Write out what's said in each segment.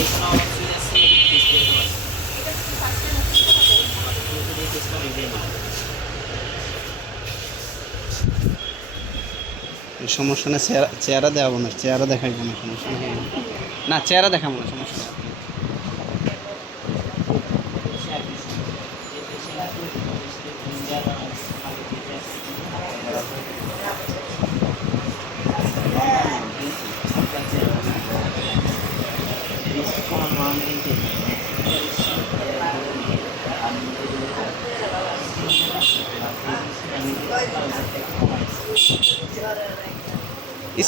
এখানে আমার সুইচ আছে, ডিসপ্লেতেও আছে। আমার পুরোপুরি ডিসপ্লে রিভিউ নেই। সমস্যা না, চেহারা দেওয়াবো না, চেহারা দেখাইবো না, সমস্যা নেই। না চেহারা দেখাবো না, সমস্যা নেই।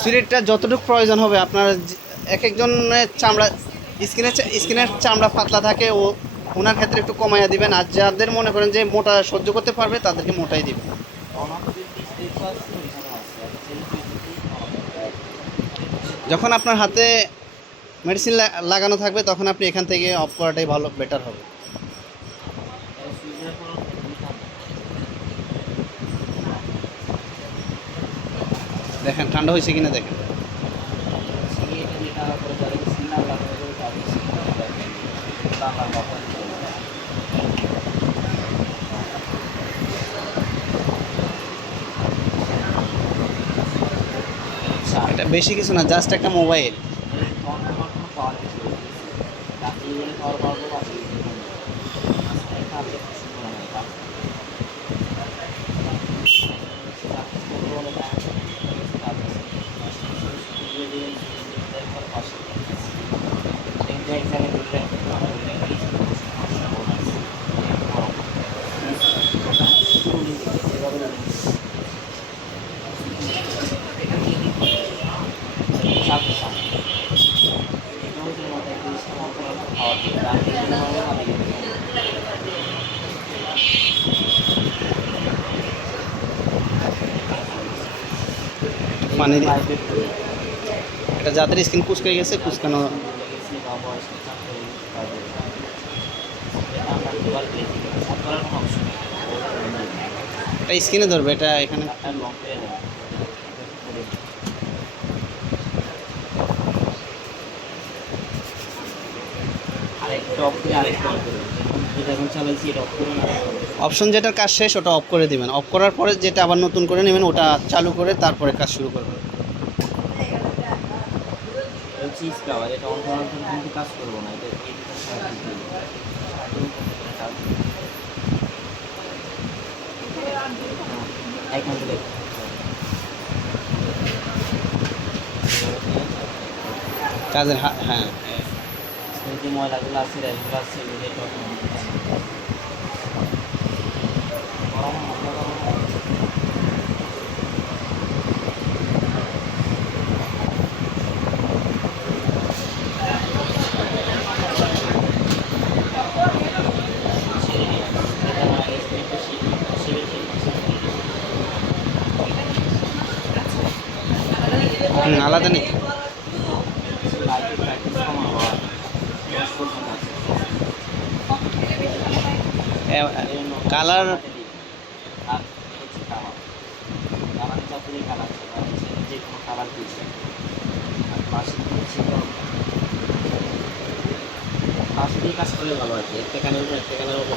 স্পিরিটটা যতটুকু প্রয়োজন হবে আপনার, এক একজনের চামড়া স্কিনের চামড়া পাতলা থাকে, ও ওনার ক্ষেত্রে একটু কমাইয়া দিবেন, আর যাদের মনে করেন যে মোটা সহ্য করতে পারবে তাদেরকে মোটাই দিবেন। যখন আপনার হাতে মেডিসিন লাগানো থাকবে তখন আপনি এখান থেকে অফ করাটাই ভালো, বেটার হবে। দেখেন ঠান্ডা হয়েছে কিনা দেখেন। এটা বেশি কিছু না, জাস্ট একটা মোবাইল। পানি এটা যাদের স্কিন কুচকে গেছে, কুচকানো এটা স্কিনে ধরবে, এটা এখানে অপশন যেটার কাজ শেষ ওটা অফ করে দিবেন, অফ করার পরে যেটা আবার নতুন করে নেবেন ওটা চালু করে তারপরে কাজ শুরু করবেন। এটা অন করার জন্য কিন্তু কাজ করবো না, কাজের হ্যাঁ যে ময়লাগুলো আছে র্যাগুলো আছে আলাদা নেই। কালার যে কোনো কালার দিয়েছে আর পাশে দিয়ে কাজ করলে ভালো আর কি, একটা কানের উপর একটা কানের উপর